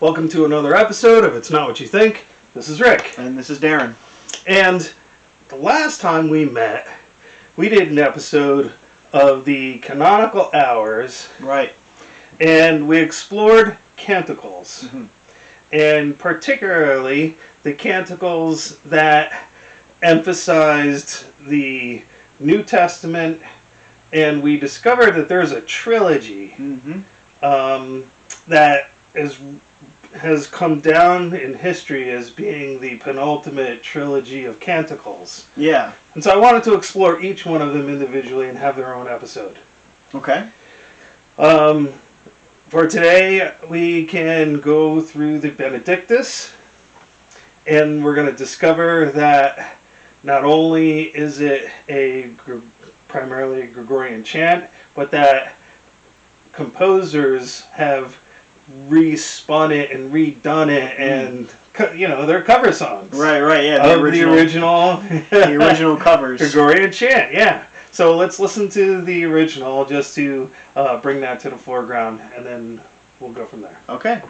Welcome to another episode of It's Not What You Think. This is Rick. And this is Darren. And the last time we met, we did an episode of the canonical hours. Right. And we explored canticles. Mm-hmm. And particularly the canticles that emphasized the New Testament. And we discovered that there's a trilogy that has come down in history as being the penultimate trilogy of canticles. Yeah. And so I wanted to explore each one of them individually and have their own episode. Okay. For today, we can go through the Benedictus, and we're going to discover that not only is it primarily a Gregorian chant, but that composers have respun it and redone it, and they're cover songs. Right, yeah. The original covers. Gregorian chant, yeah. So let's listen to the original just to bring that to the foreground, and then we'll go from there. Okay.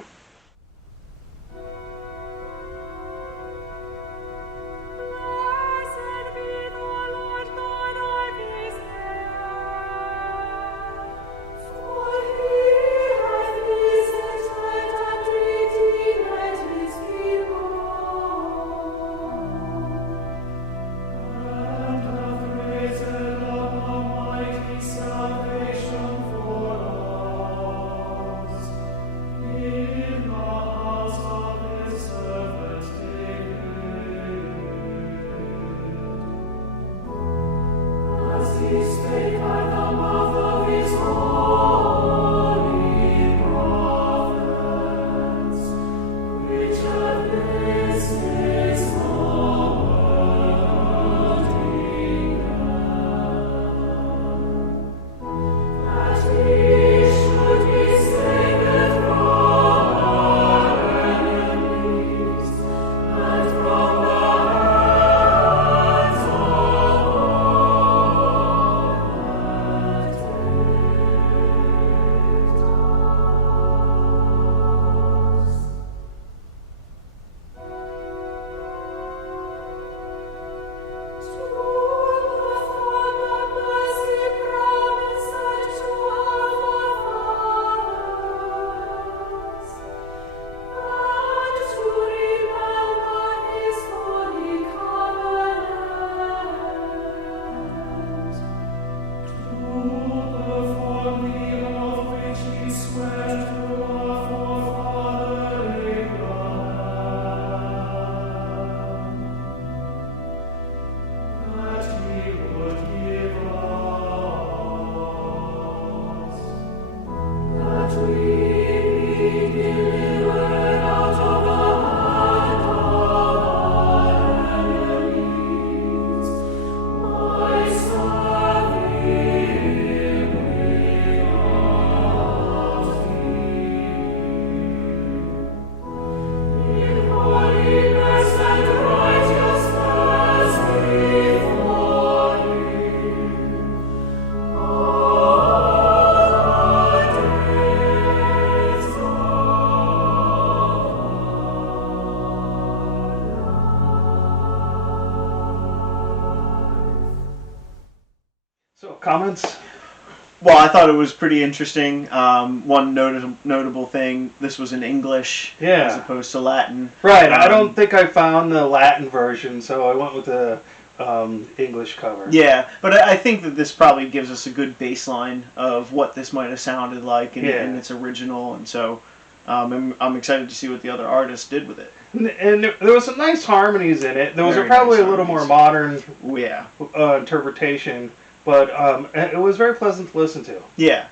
Comments? Well, I thought it was pretty interesting. One notable thing, this was in English as opposed to Latin. Right, I don't think I found the Latin version, so I went with the English cover. Yeah, but I think that this probably gives us a good baseline of what this might have sounded like in its original, and so I'm excited to see what the other artists did with it. And there was some nice harmonies in it. There was probably a little more modern interpretation. But it was very pleasant to listen to. Yeah.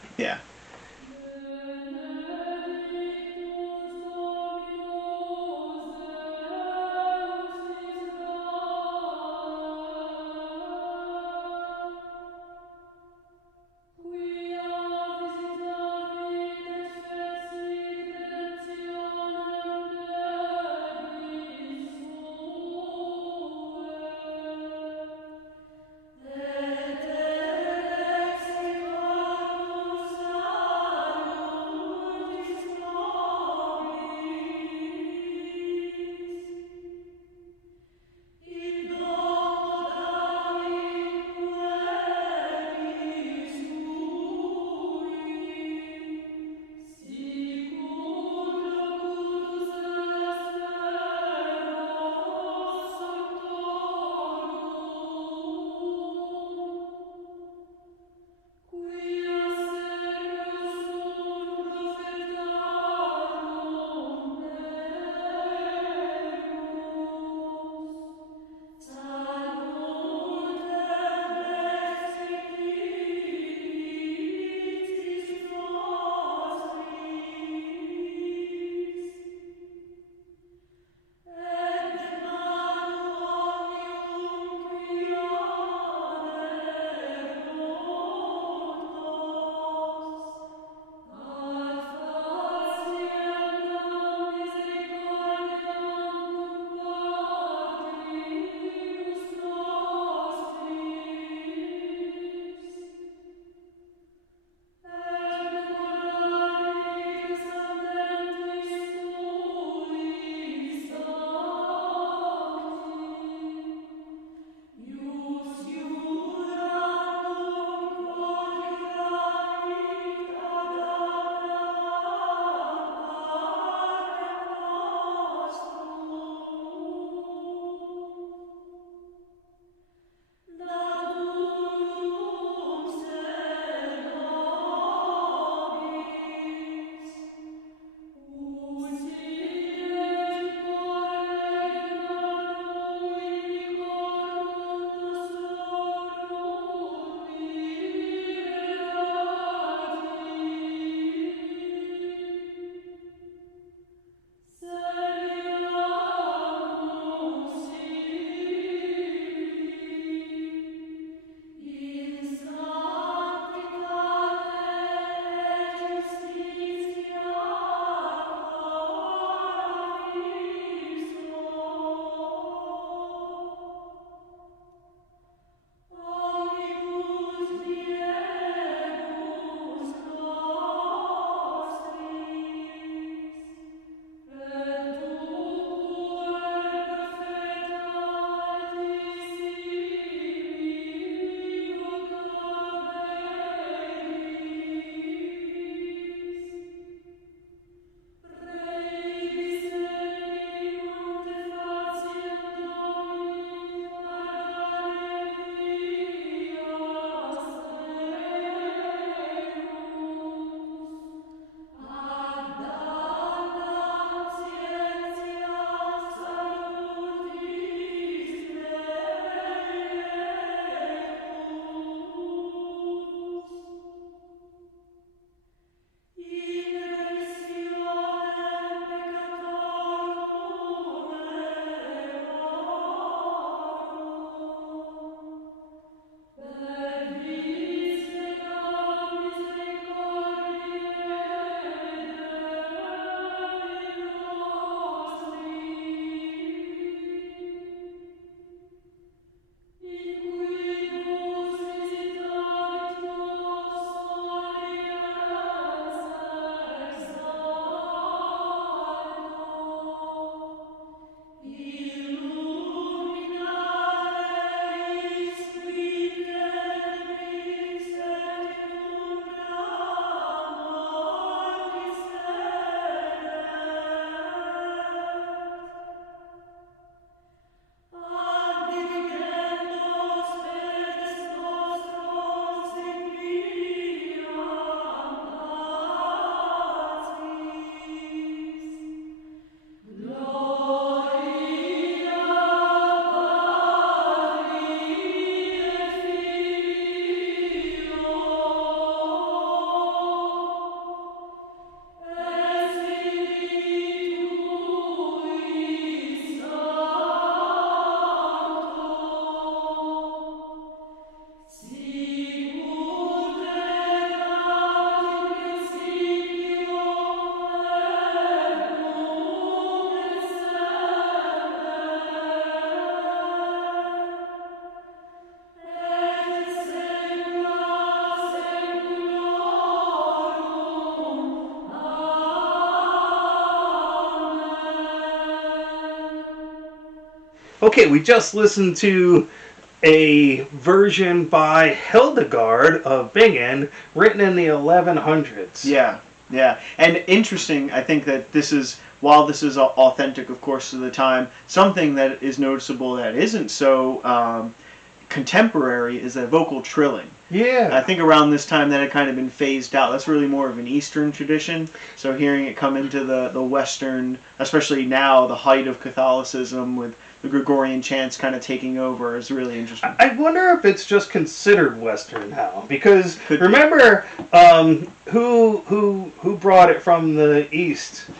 Okay, we just listened to a version by Hildegard of Bingen, written in the 1100s. Yeah, yeah. And interesting, I think that this is, while this is authentic, of course, to the time, something that is noticeable that isn't so contemporary is that vocal trilling. Yeah. I think around this time that had kind of been phased out. That's really more of an Eastern tradition. So hearing it come into the Western, especially now, the height of Catholicism with the Gregorian chants kind of taking over is really interesting. I wonder if it's just considered Western now, because Could be. remember who brought it from the East?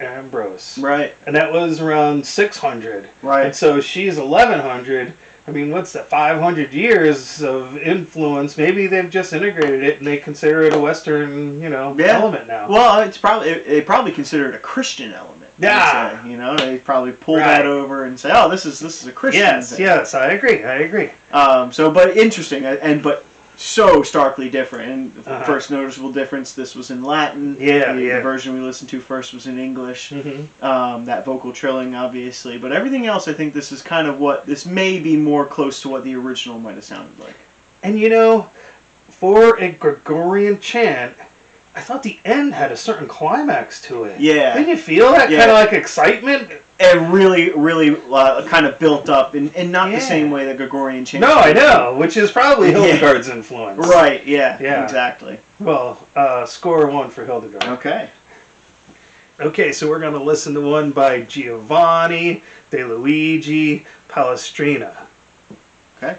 Ambrose. Right. And that was around 600. Right. And so she's 1100. I mean, what's that? 500 years of influence. Maybe they've just integrated it and they consider it a Western, element now. Well, it's probably they probably consider it a Christian element. Yeah. They probably pull that over and say, "Oh, this is a Christian thing." Yes, I agree. But interesting, but so starkly different. And the first noticeable difference, this was in Latin. The version we listened to first was in English. Mm-hmm. That vocal trilling, obviously. But everything else, I think this is kind of this may be more close to what the original might have sounded like. And for a Gregorian chant, I thought the end had a certain climax to it. Yeah. Didn't you feel that kind of like excitement? It really, really kind of built up, and not the same way that Gregorian chant. No, I know, which is probably Hildegard's influence. Right, yeah, exactly. Well, score 1 for Hildegard. Okay. Okay, so we're going to listen to one by Giovanni de Luigi Palestrina. Okay.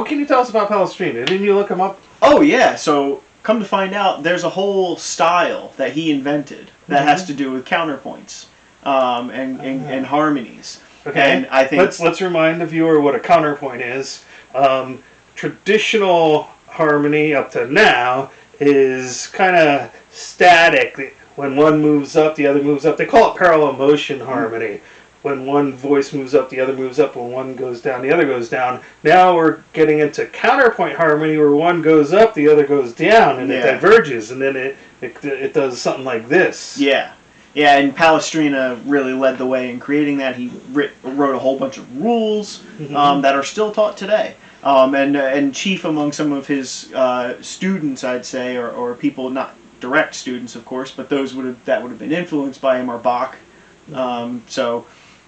What can you tell us about Palestrina? Didn't you look him up? Oh yeah, so come to find out, there's a whole style that he invented that has to do with counterpoints and harmonies. Okay, And I think let's remind the viewer what a counterpoint is. Traditional harmony up to now is kind of static. When one moves up, the other moves up. They call it parallel motion harmony. When one voice moves up, the other moves up. When one goes down, the other goes down. Now we're getting into counterpoint harmony, where one goes up, the other goes down, and it diverges, and then it does something like this. Yeah. Yeah, and Palestrina really led the way in creating that. He wrote a whole bunch of rules that are still taught today. And chief among some of his students, I'd say, or people, not direct students, of course, but those that would have been influenced by him are Bach.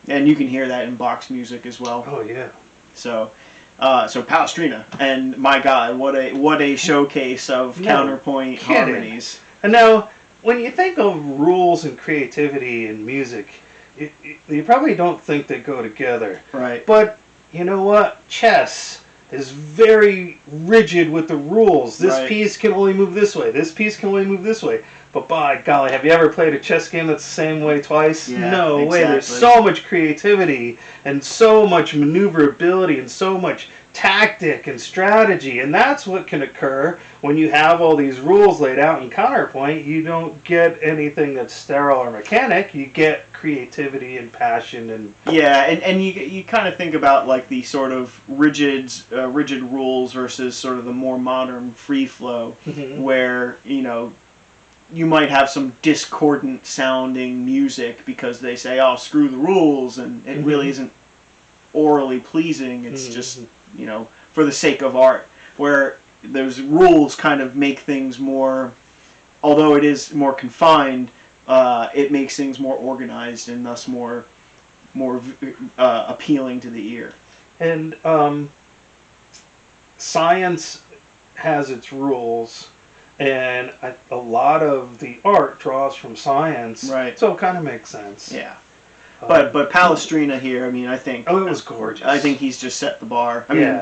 And you can hear that in Bach's music as well. Oh yeah. So Palestrina, and my God, what a showcase of counterpoint harmonies. And now, when you think of rules and creativity in music, you probably don't think they go together. Right. But you know what? Chess is very rigid with the rules. This piece can only move this way. This piece can only move this way. But by golly, have you ever played a chess game that's the same way twice? Yeah, no exactly. way. There's so much creativity and so much maneuverability and so much tactic and strategy. And that's what can occur when you have all these rules laid out in counterpoint. You don't get anything that's sterile or mechanic. You get creativity and passion and and you kind of think about like the sort of rigid rules versus sort of the more modern free flow, where you might have some discordant sounding music because they say, oh, screw the rules, and it really isn't orally pleasing. It's just, for the sake of art, where those rules kind of make things more, although it is more confined, it makes things more organized and thus more appealing to the ear. And science has its rules, and a lot of the art draws from science, right? So it kind of makes sense. Yeah. But Palestrina here, I mean, I think... Oh, it was gorgeous. I think he's just set the bar. I mean,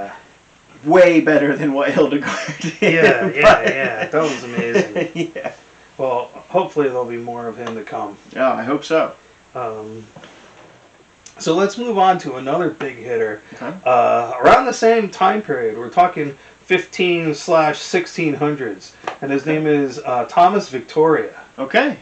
way better than what Hildegard did. Yeah. That was amazing. Yeah. Well, hopefully there'll be more of him to come. Yeah, I hope so. So let's move on to another big hitter. Okay. Around the same time period, we're talking 15/1600s, and his name is Thomas Victoria. Okay.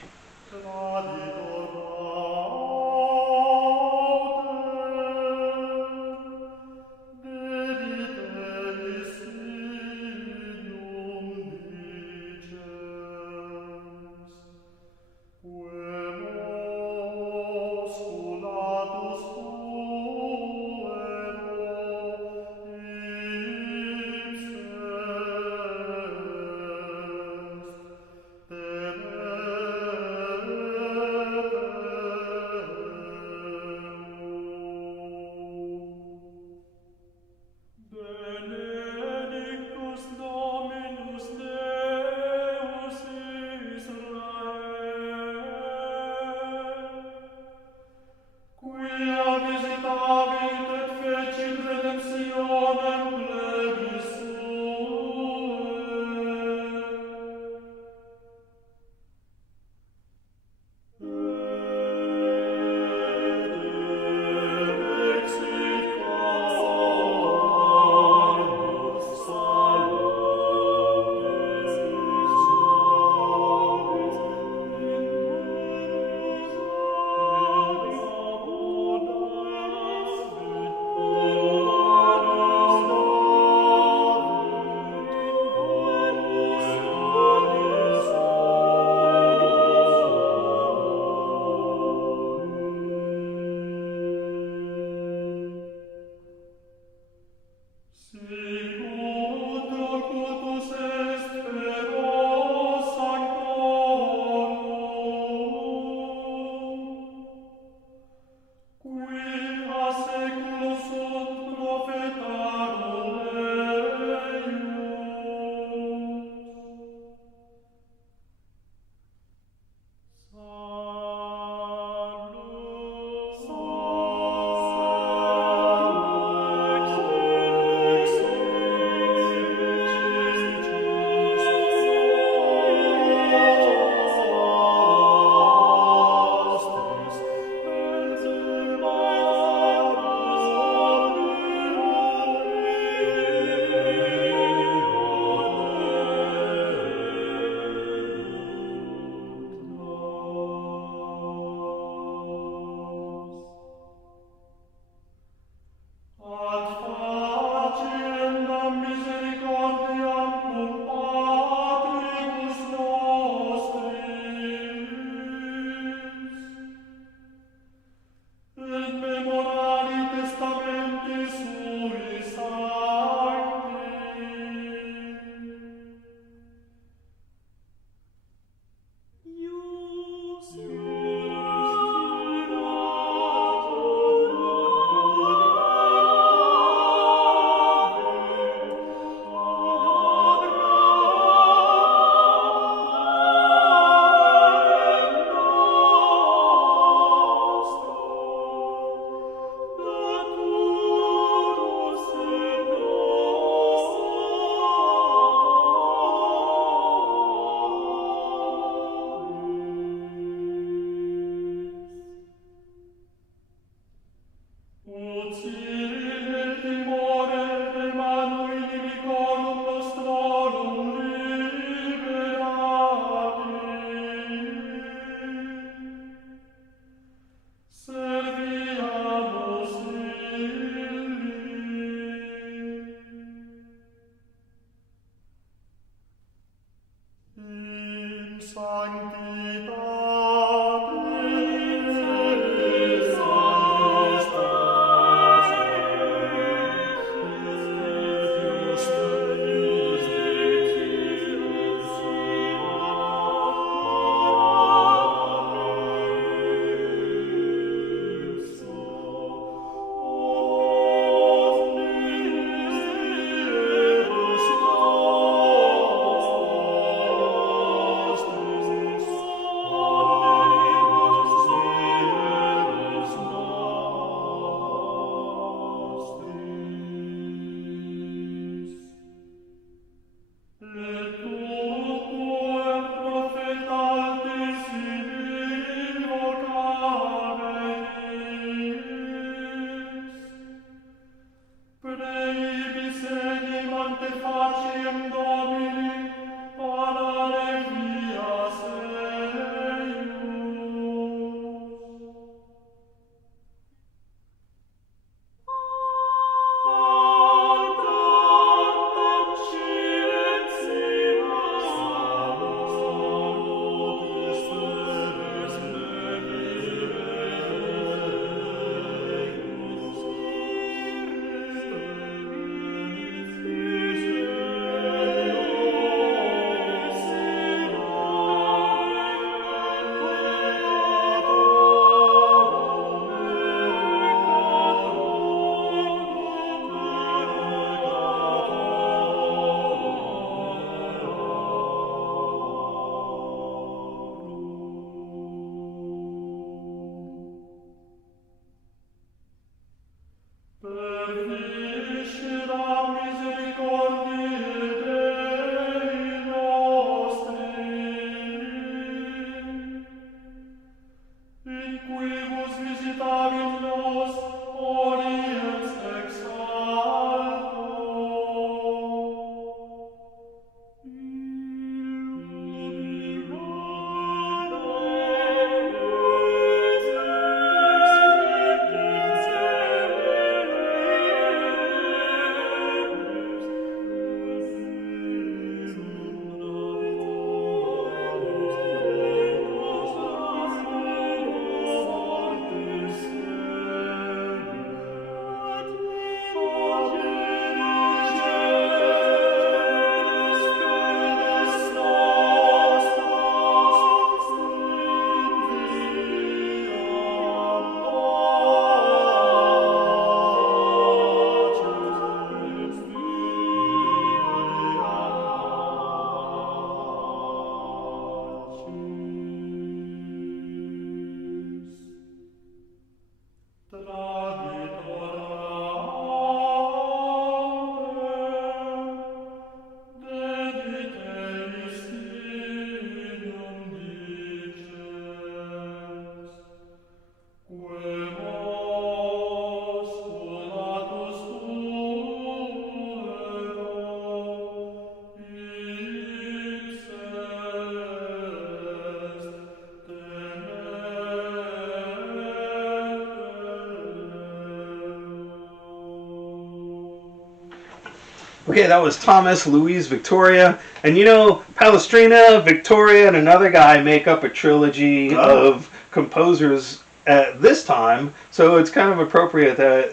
Okay, that was Thomas, Louise, Victoria. And you know, Palestrina, Victoria, and another guy make up a trilogy of composers at this time. So it's kind of appropriate that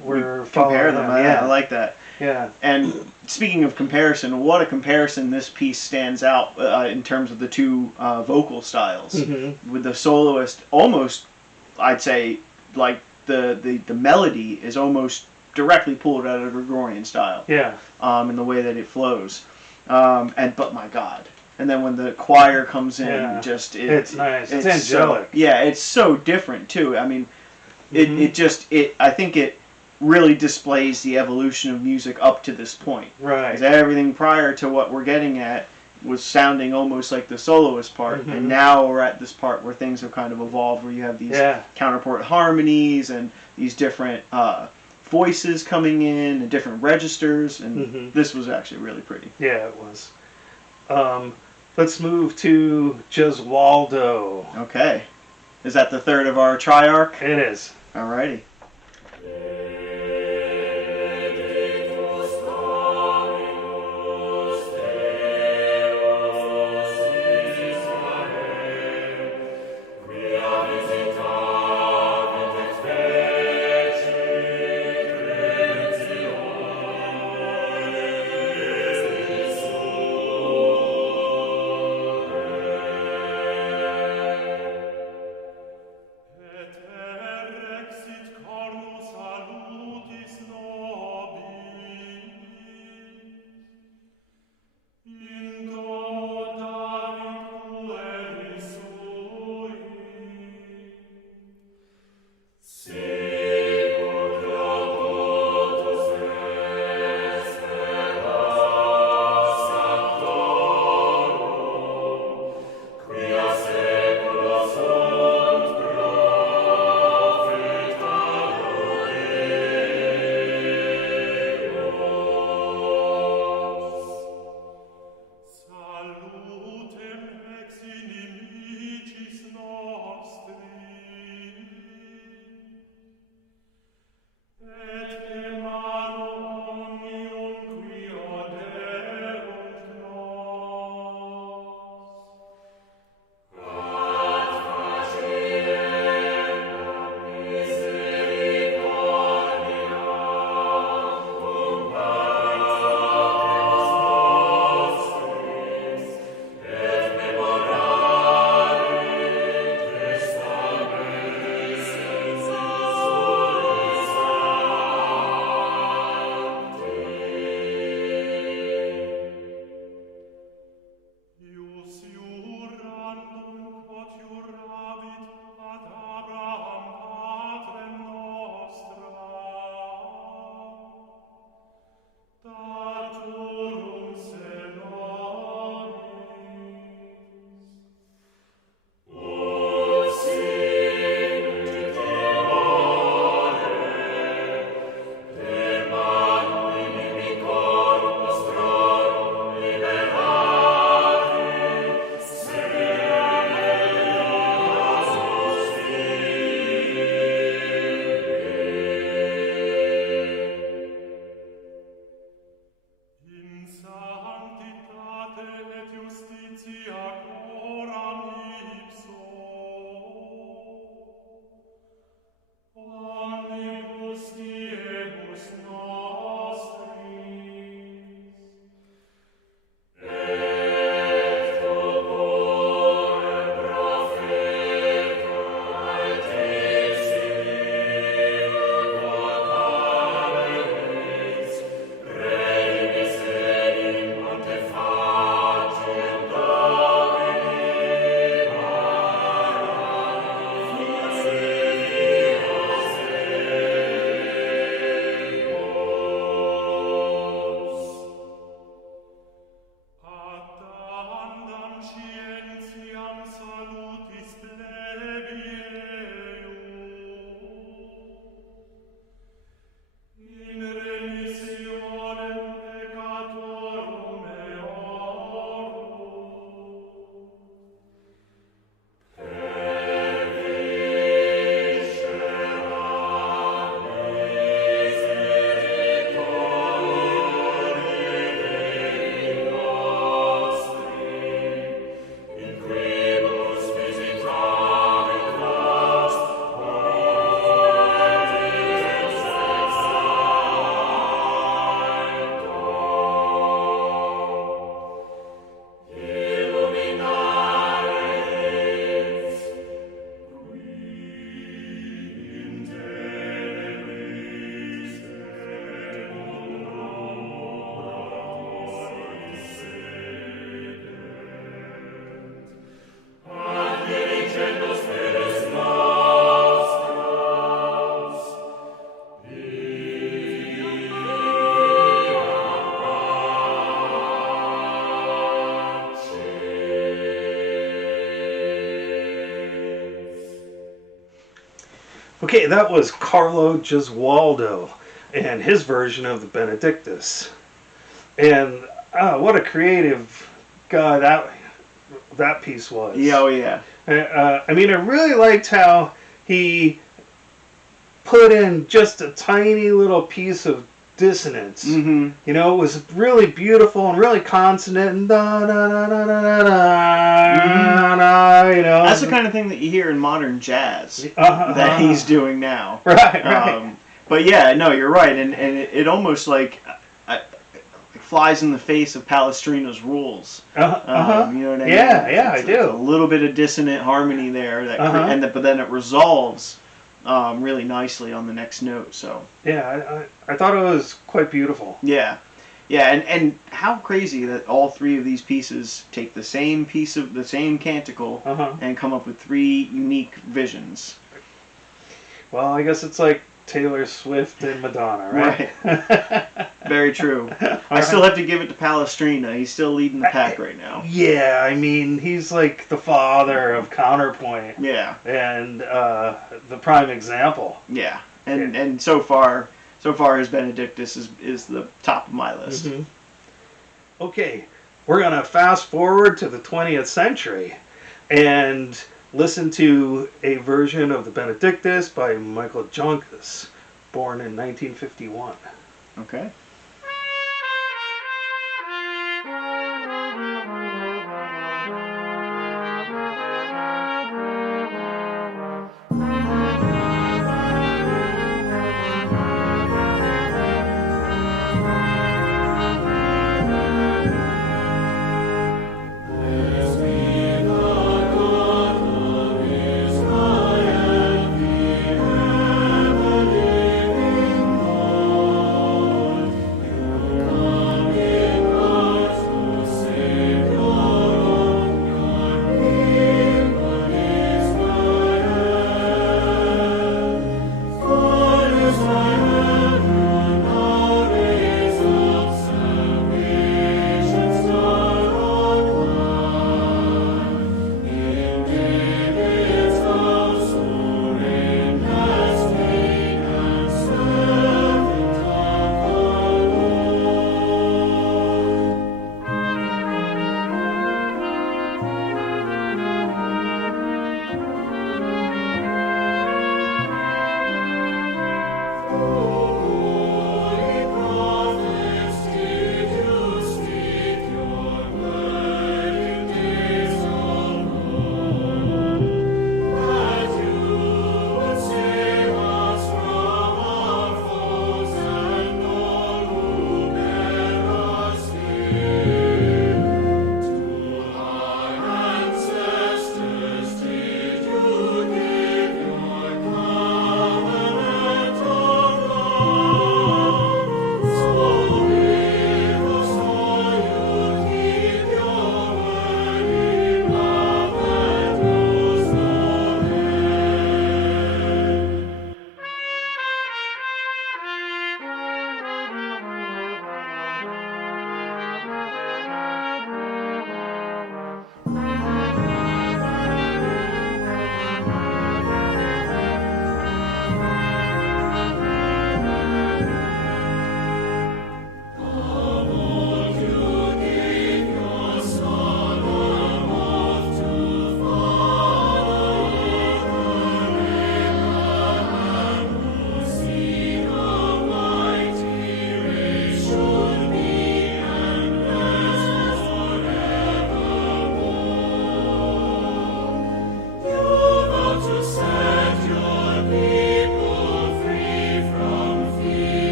we're compare them. Yeah. I like that. Yeah. And speaking of comparison, what a comparison this piece stands out in terms of the two vocal styles. Mm-hmm. With the soloist, almost, I'd say, like the melody is almost directly pulled out of the Gregorian style. Yeah. In the way that it flows. But my God. And then when the choir comes in, it's nice. It's angelic. It's so different too. I mean, I think it really displays the evolution of music up to this point. Right. Because everything prior to what we're getting at was sounding almost like the soloist part, and now we're at this part where things have kind of evolved, where you have these counterpart harmonies and these different voices coming in and different registers, and this was actually really pretty. Yeah, it was. Let's move to Gesualdo. Okay. Is that the third of our triarch? It is. Alrighty. Okay, that was Carlo Gesualdo and his version of the Benedictus. And what a creative guy that piece was. Yeah, oh yeah. I mean, I really liked how he put in just a tiny little piece of dissonance. Mm-hmm. You know, it was really beautiful and really consonant and da da da da da da da. You know, that's the kind of thing that you hear in modern jazz that he's doing now. Right. But yeah, no, you're right, and it almost like flies in the face of Palestrina's rules. You know what I mean? Yeah, I do. A little bit of dissonant harmony there, but then it resolves really nicely on the next note. So yeah, I thought it was quite beautiful. Yeah, and how crazy that all three of these pieces take the same piece of the same canticle and come up with three unique visions. Well, I guess it's like Taylor Swift and Madonna, right? Very true. I still have to give it to Palestrina. He's still leading the pack right now. Yeah, I mean, he's like the father of counterpoint. Yeah. And the prime example. Yeah. And so far his Benedictus is the top of my list. Mm-hmm. Okay, we're going to fast forward to the 20th century and listen to a version of the Benedictus by Michael Joncas, born in 1951. Okay.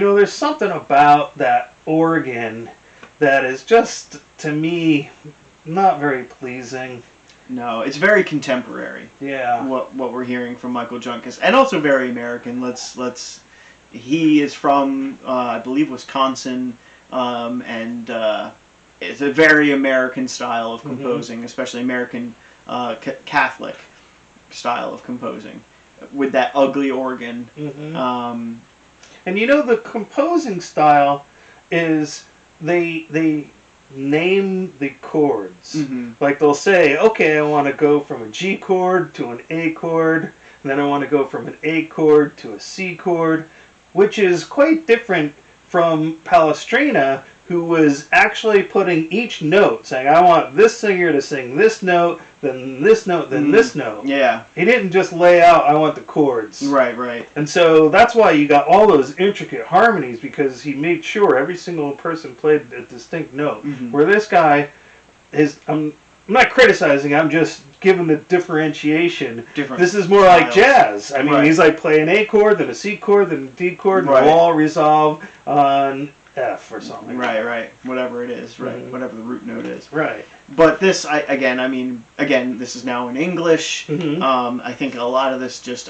There's something about that organ that is just, to me, not very pleasing. No, it's very contemporary. Yeah. What we're hearing from Michael Junkus, and also very American. He is from I believe Wisconsin, and it's a very American style of composing, especially American Catholic style of composing, with that ugly organ. And the composing style is they name the chords. Like they'll say, okay, I want to go from a G chord to an A chord, and then I want to go from an A chord to a C chord, which is quite different from Palestrina, who was actually putting each note, saying, I want this singer to sing this note, then this note, then this note. Yeah. He didn't just lay out, I want the chords. Right. And so that's why you got all those intricate harmonies, because he made sure every single person played a distinct note. Where this guy is, I'm not criticizing, I'm just giving the differentiation. This is more like jazz. I mean, he's like playing A chord, then a C chord, then a D chord, and they'll all resolve on F or something. Right. Whatever it is, whatever the root note is. Right. But this, this is now in English. I think a lot of this just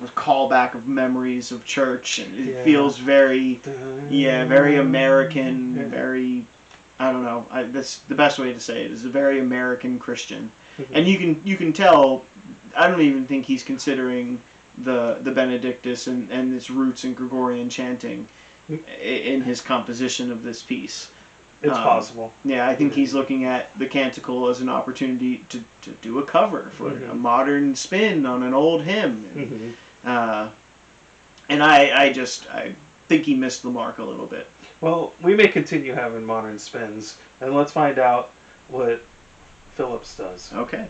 recall back of memories of church, and it feels very, very American, very, I don't know. That's the best way to say it, is a very American Christian, and you can tell. I don't even think he's considering the Benedictus and its roots in Gregorian chanting in his composition of this piece. It's possible. Yeah, I think he's looking at the Canticle as an opportunity to do a cover for a modern spin on an old hymn. And I think he missed the mark a little bit. Well, we may continue having modern spins, and let's find out what Phillips does. Okay.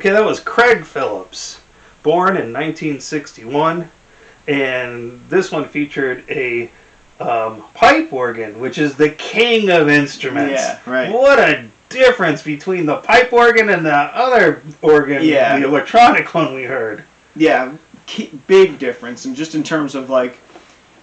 Okay, that was Craig Phillips, born in 1961, and this one featured a pipe organ, which is the king of instruments. Yeah, right. What a difference between the pipe organ and the other organ, Yeah. the electronic one we heard. Yeah, big difference, and just in terms of like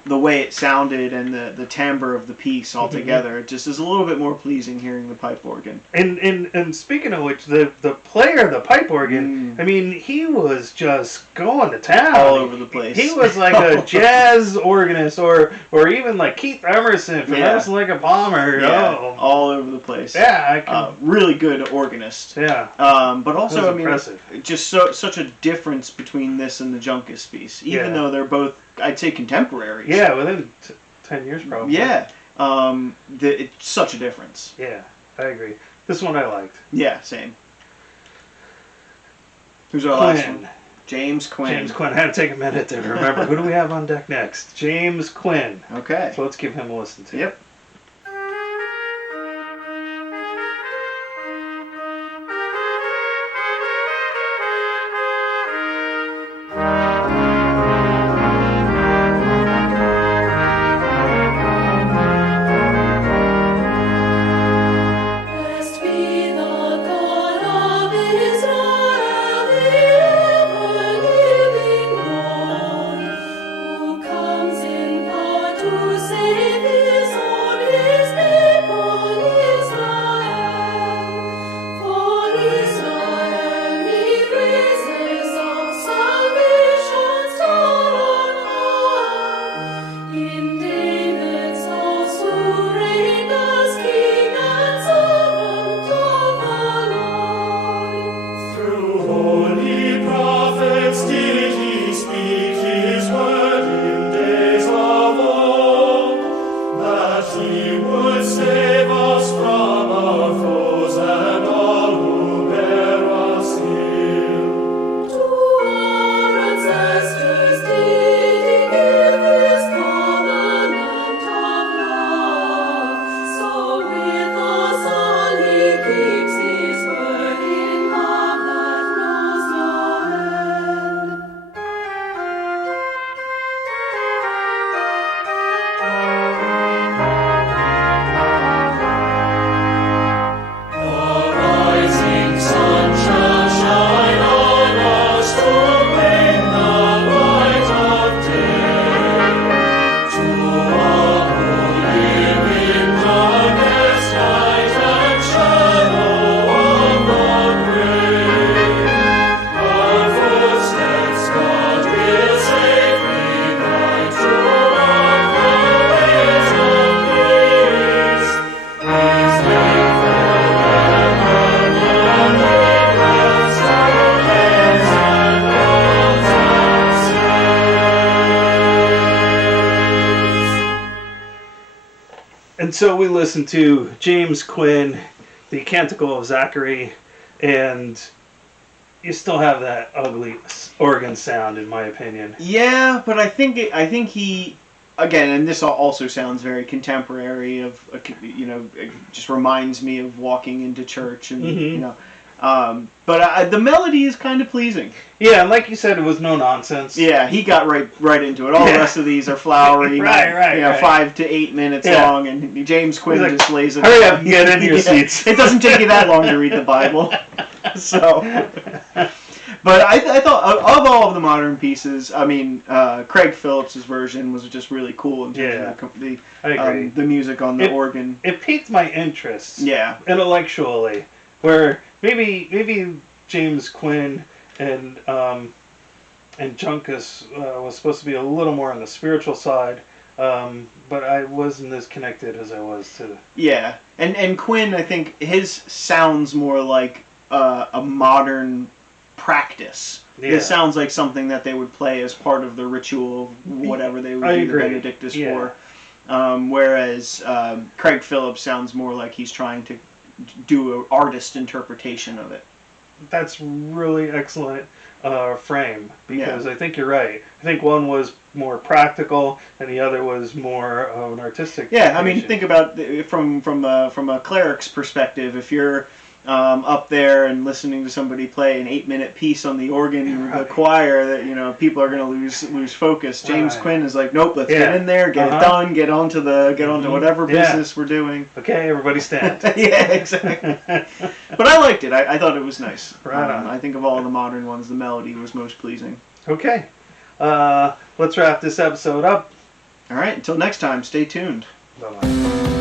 the way it sounded and the timbre of the piece altogether, it just is a little bit more pleasing hearing the pipe organ. And speaking of which, the player of the pipe organ, I mean, he was just going to town. All over the place. He was like a jazz organist, or even like Keith Emerson from Emerson Lake a Bomber. Yeah, all over the place. Yeah, really good organist. Yeah. But also, I mean, impressive. just such a difference between this and the Junkus piece, even though they're both, I'd say, contemporaries. Yeah, within 10 years probably. Yeah. It's such a difference. Yeah, I agree. This one I liked. Yeah, same. Who's our last one? James Quinn. James Quinn. I had to take a minute to remember. Who do we have on deck next? James Quinn. Okay. So let's give him a listen to. Yep. And so we listened to James Quinn, the Canticle of Zachary, and you still have that ugly organ sound, in my opinion. Yeah, but I think he, again, and this also sounds very contemporary. It just reminds me of walking into church, and but the melody is kind of pleasing. Yeah, and like you said, it was no nonsense. Yeah, he got right into it. All the rest of these are flowery, right. 5 to 8 minutes long, and James Quinn just lays it. Hurry up and get in your seats. It doesn't take you that long to read the Bible. So, but I thought of all of the modern pieces, I mean, Craig Phillips' version was just really cool in terms of the music on the organ. It piqued my interest. Yeah, intellectually, where maybe James Quinn and Junkus was supposed to be a little more on the spiritual side, but I wasn't as connected as I was to. Yeah, and Quinn, I think his sounds more like a modern practice. Yeah. It sounds like something that they would play as part of the ritual of whatever they would do the Benedictus for. Whereas Craig Phillips sounds more like he's trying to do an artist interpretation of it. That's really excellent frame, because I think you're right. I think one was more practical and the other was more of an artistic. Yeah, I mean, think about from a cleric's perspective. If you're up there and listening to somebody play an 8-minute piece on the organ, the choir, that people are going to lose focus. James Quinn is like, nope, let's get in there, get it done, get onto whatever business we're doing. Okay, everybody stand. Yeah, exactly. But I liked it. I thought it was nice. Right on. I think of all the modern ones, the melody was most pleasing. Okay, let's wrap this episode up. All right, until next time, stay tuned. Bye-bye.